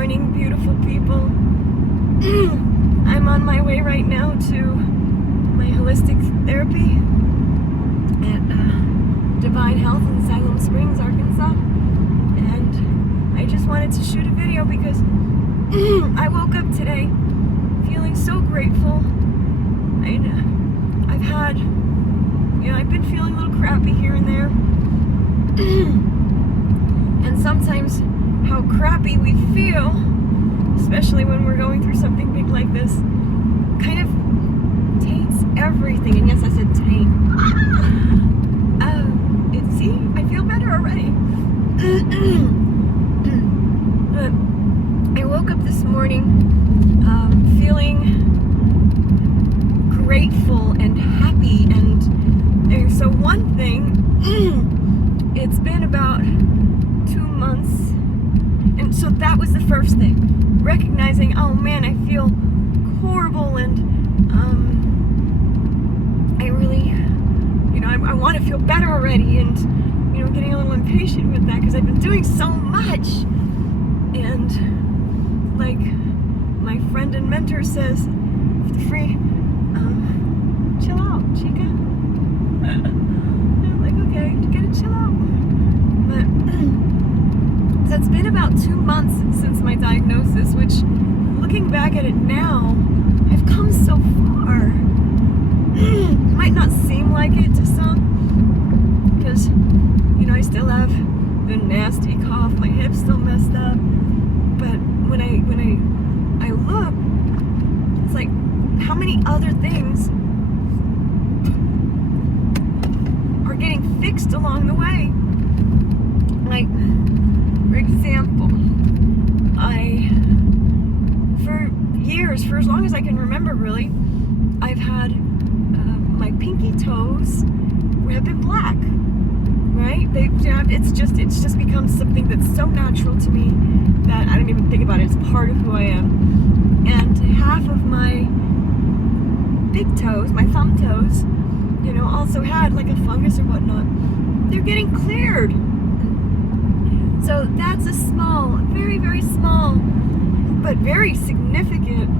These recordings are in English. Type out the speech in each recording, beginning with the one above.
morning, beautiful people. I'm on my way right now to my holistic therapy at Divine Health in Salem Springs, Arkansas. And I just wanted to shoot a video because I woke up today feeling so grateful. I've had, I've been feeling a little crappy here and there. And sometimes how crappy we feel, especially when we're going through something big like this, kind of taints everything. And yes, I said taint. See, I feel better already. But I woke up this morning feeling grateful and happy. And so one thing, it's been about 2 months. And so that was the first thing. Recognizing, oh man, I feel horrible and I really, I want to feel better already, and getting a little impatient with that because I've been doing so much. And like my friend and mentor says, free, chill out, chica. I'm like, okay, you gotta chill out. But so it's been about 2 months since my diagnosis, which, looking back at it now, I've come so far. It might not seem like it to some, because, I still have the nasty cough, my hip's still messed up, but when I look, it's like, how many other things are getting fixed along the way? Like, for example, for years, for as long as I can remember really, I've had my pinky toes have been black, right? It's just become something that's so natural to me that I don't even think about it. It's part of who I am. And half of my big toes, my thumb toes, also had like a fungus or whatnot. They're getting cleared. So that's a small, very, very small, but very significant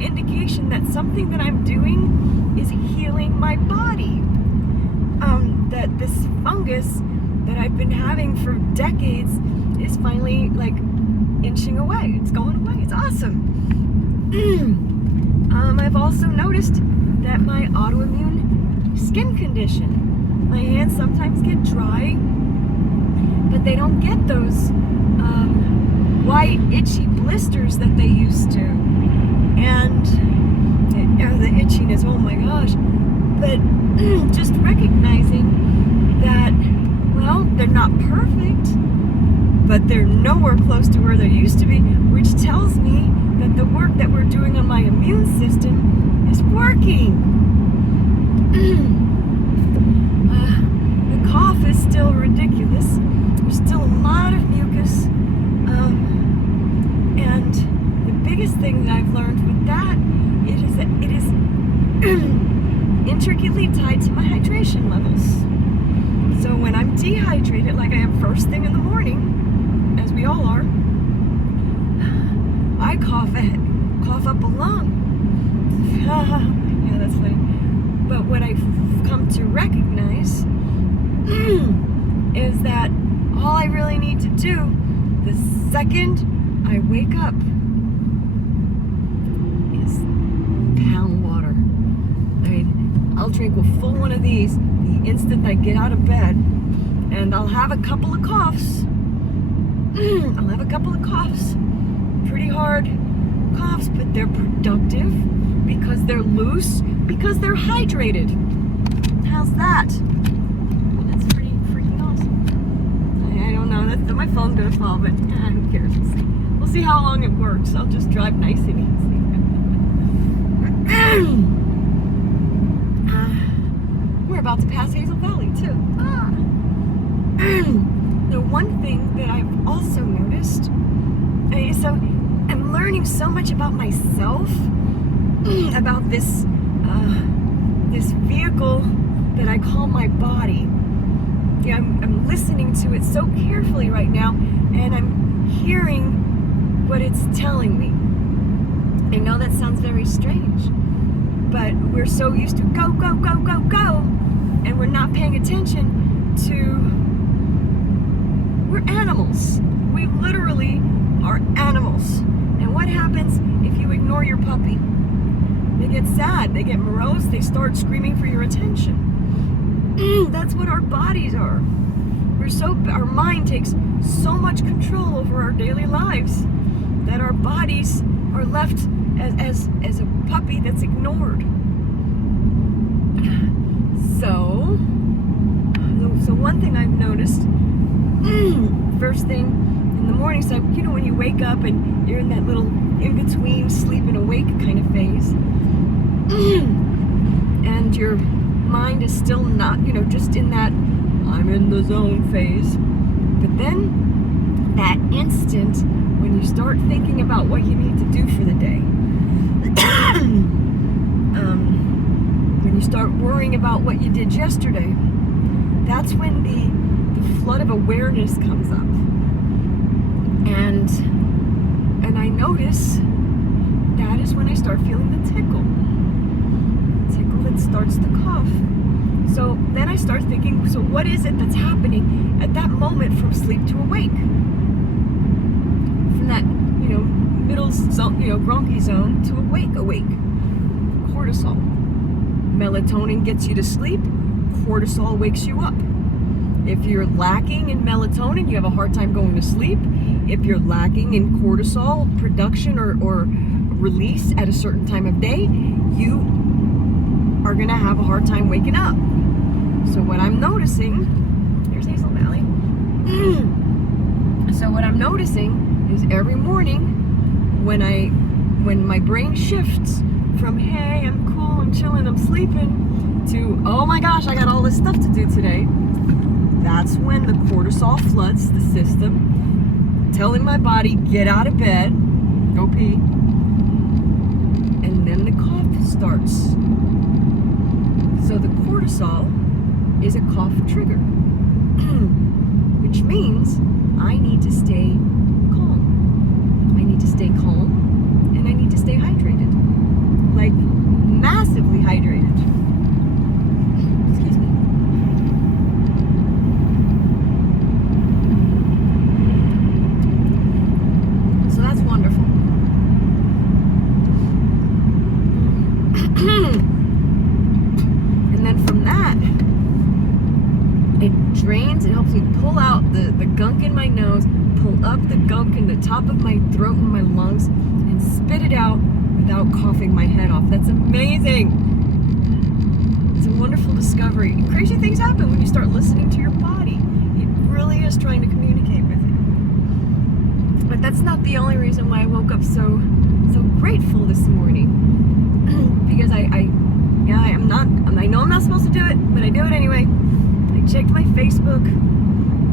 indication that something that I'm doing is healing my body. That this fungus that I've been having for decades is finally like inching away. It's going away. It's awesome. I've also noticed that my autoimmune skin condition, my hands sometimes get dry, but they don't get those white itchy blisters that they used to. And the itchiness, oh my gosh. But just recognizing that, well, they're not perfect, but they're nowhere close to where they used to be, which tells me that the work that we're doing on my immune system is working. The cough is still ridiculous. There's still a lot of mucus. And the biggest thing that I've learned with that is that it is intricately tied to my hydration levels. So when I'm dehydrated, like I am first thing in the morning, as we all are, I cough up a lung. Yeah, that's funny. But what I've come to recognize is that all I really need to do the second I wake up is pound water. I'll drink a full one of these the instant I get out of bed, and I'll have a couple of coughs. Pretty hard coughs, but they're productive because they're loose, because they're hydrated. How's that? That's pretty freaking awesome. I don't know. My phone's gonna fall, but who cares? We'll see how long it works. I'll just drive nice and easy. We're about to pass Hazel Valley too. The one thing that I've also noticed, so I'm learning so much about myself, about this vehicle that I call my body. I'm listening to it so carefully right now, and I'm hearing what it's telling me. I know that sounds very strange, but we're so used to go, go, go, go, go, and we're not paying attention to, we're animals. We literally are animals. And what happens if you ignore your puppy? They get sad, they get morose, they start screaming for your attention. That's what our bodies are. Our mind takes so much control over our daily lives that our bodies are left as a puppy that's ignored. So one thing I've noticed, first thing in the morning, so when you wake up and you're in that little in-between sleep and awake kind of phase, and your mind is still not, just in that I'm in the zone phase. But then that instant when you start thinking about what you need to do for the day, when you start worrying about what you did yesterday, that's when the flood of awareness comes up. And I notice that is when I start feeling the tickle that starts the cough. So then I start thinking, so what is it that's happening at that moment from sleep to awake? From that, middle zone, bronchi zone to awake. Cortisol. Melatonin gets you to sleep, cortisol wakes you up. If you're lacking in melatonin, you have a hard time going to sleep. If you're lacking in cortisol production or release at a certain time of day, you are gonna have a hard time waking up. So what I'm noticing, here's Hazel Valley. So what I'm noticing is every morning when my brain shifts from, hey, I'm cool, I'm chilling, I'm sleeping, to, oh my gosh, I got all this stuff to do today, that's when the cortisol floods the system, telling my body, get out of bed, go pee, and then the cough starts. So the cortisol is a cough trigger, which means I need to stay calm. I need to stay calm, and I need to stay hydrated. Like, massively hydrated. Excuse me. So that's wonderful. And then from that, it drains, it helps me pull out the gunk in my nose, pull up the gunk in the top of my throat and my lungs, and spit it out without coughing my head off. That's amazing. It's a wonderful discovery. Crazy things happen when you start listening to your body. It really is trying to communicate with you. But that's not the only reason why I woke up so grateful this morning. Because I know I'm not supposed to do it, but I do it anyway. I checked my Facebook,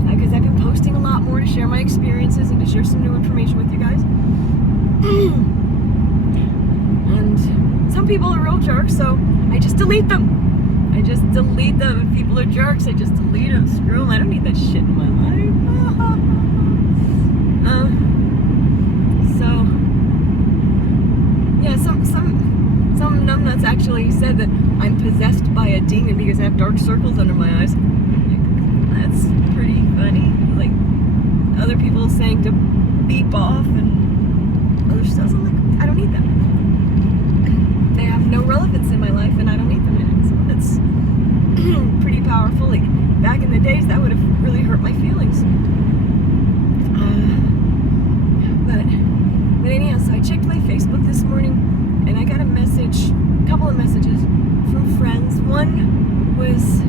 because I've been posting a lot more to share my experiences and to share some new information with you guys. And some people are real jerks, so I just delete them. If people are jerks, I just delete them. Screw them. I don't need that shit in my life. Some numbnuts actually said that I'm possessed by a demon because I have dark circles under my eyes. That's pretty funny. Like, other people saying to beep off and other stuff. I'm like, I don't need them. They have no relevance in my life, and I don't need them in it. So that's pretty powerful. Like, back in the days, that would have really hurt my feelings. But anyhow, so I checked my Facebook this morning, and I got a couple of messages from friends. One was,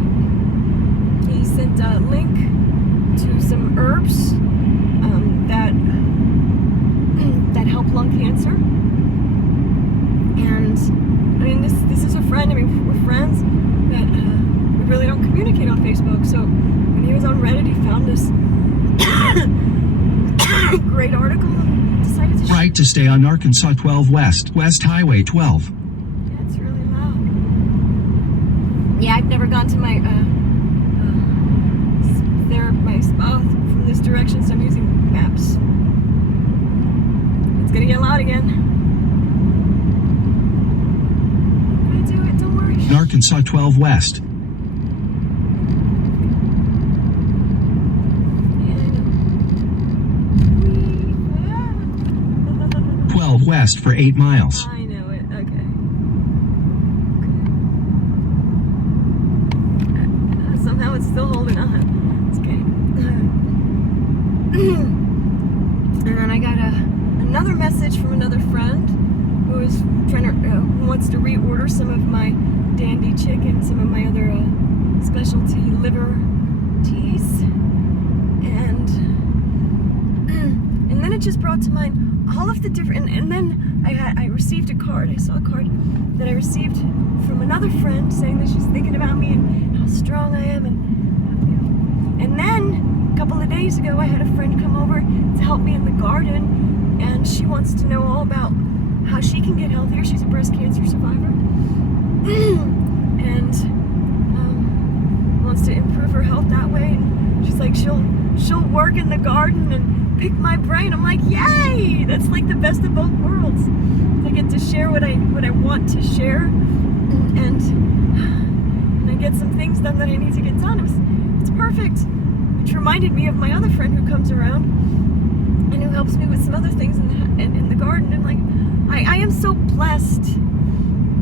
he sent a link to some herbs that help lung cancer. And I mean, this is a friend. I mean, we're friends, but we really don't communicate on Facebook. So when he was on Reddit, he found this great article and decided to Right to stay on Arkansas 12 West Highway 12. Yeah, it's really loud. Yeah, I've never gone to my my spa from this direction, so I'm using maps. again. I'm gonna do it, don't worry. In Arkansas 12 West. Yeah, I know. 12 West for 8 miles. I know it, okay. Somehow it's still holding on. It's okay. And then I got another message from another friend who is trying to who wants to reorder some of my dandy chicken, some of my other specialty liver teas, and then it just brought to mind all of the different. And then I received a card. I saw a card that I received from another friend saying that she's thinking about me and how strong I am, and then a couple of days ago I had a friend come over to help me in the garden, and she wants to know all about how she can get healthier. She's a breast cancer survivor and wants to improve her health that way, and she's like she'll work in the garden and pick my brain. I'm like, yay, that's like the best of both worlds. I get to share what I want to share, and I get some things done that I need to get done. It's perfect. Which reminded me of my other friend who comes around and who helps me with some other things in the garden. And like, I am so blessed.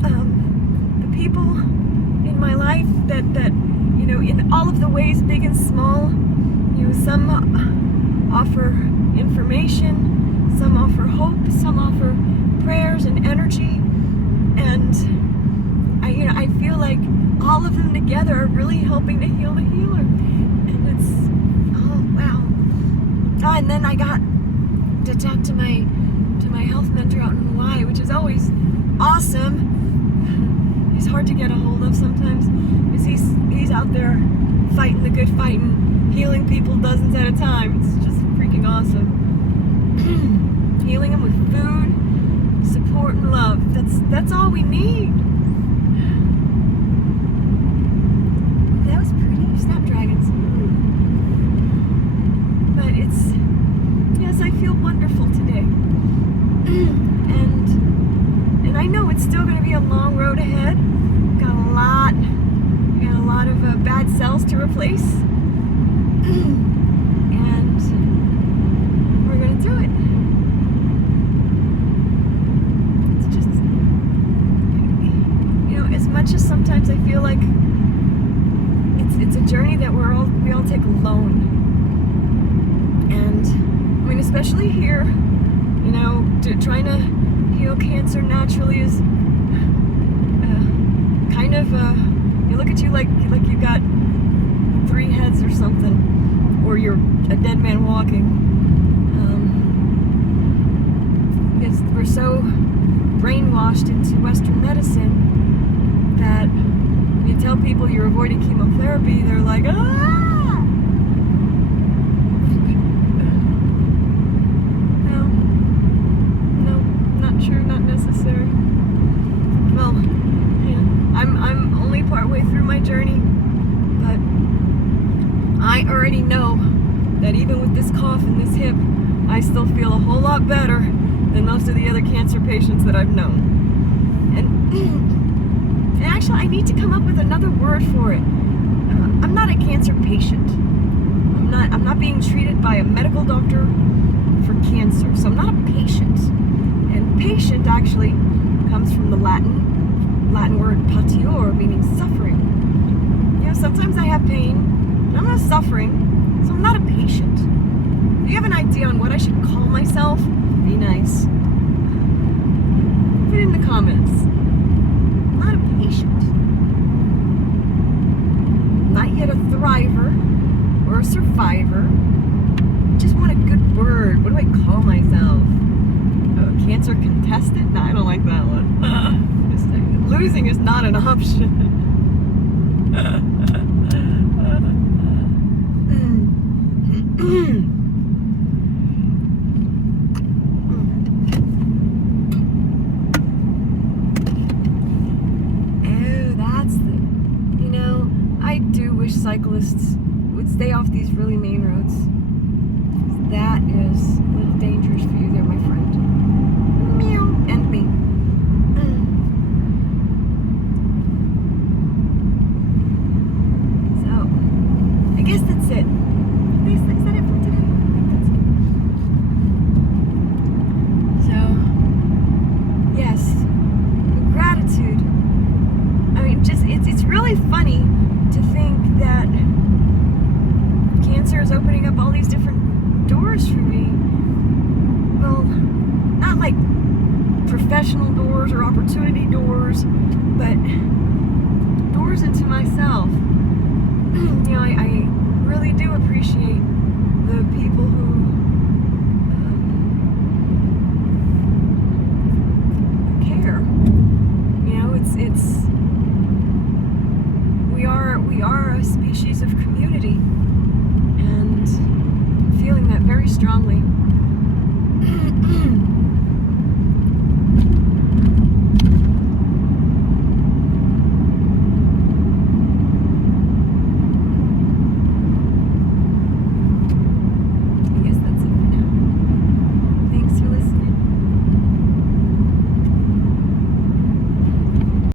The people in my life that you know, in all of the ways, big and small, you know, some offer information, some offer hope, some offer prayers and energy, and I feel like all of them together are really helping to heal the healer. And it's, oh wow. And then I got to talk to my health mentor out in Hawaii, which is always awesome. He's hard to get a hold of sometimes because he's out there fighting the good fight and healing people dozens at a time. It's just freaking awesome. Healing them with food, support, and love. That's all we need. That was pretty. Snapdragons. But it's, yes, I feel wonderful today. And I know it's still going to be a long road ahead. Got a lot of bad cells to replace. And we're going to do it. It's just, you know, as much as sometimes I feel like it's a journey that we all take alone. And I mean, especially here, you know, trying to heal cancer naturally is kind of you look at you like you got 3 heads or something, or you're a dead man walking. Because we're so brainwashed into Western medicine that when you tell people you're avoiding chemotherapy, they're like, ah! No, not true, not necessary. Well, yeah, I'm only partway through my journey, but I already know that even with this cough and this hip, I still feel a whole lot better than most of the other cancer patients that I've known. And actually, I need to come up with another word for it. I'm not a cancer patient. I'm not being treated by a medical doctor for cancer, so I'm not a patient. And patient actually comes from the Latin word patior, meaning suffering. You know, sometimes I have pain, and I'm not suffering, so I'm not a patient. If you have an idea on what I should call myself, be nice. Put it in the comments. I'm not a patient. Not yet a thriver or a survivor. I just want a good word. What do I call myself? A cancer contestant? No, I don't like that one. Losing is not an option. Cyclists would stay off these really main roads. That is a little dangerous for you there, my friend. A professional doors or opportunity doors, but doors into myself. You know, I really do appreciate the people who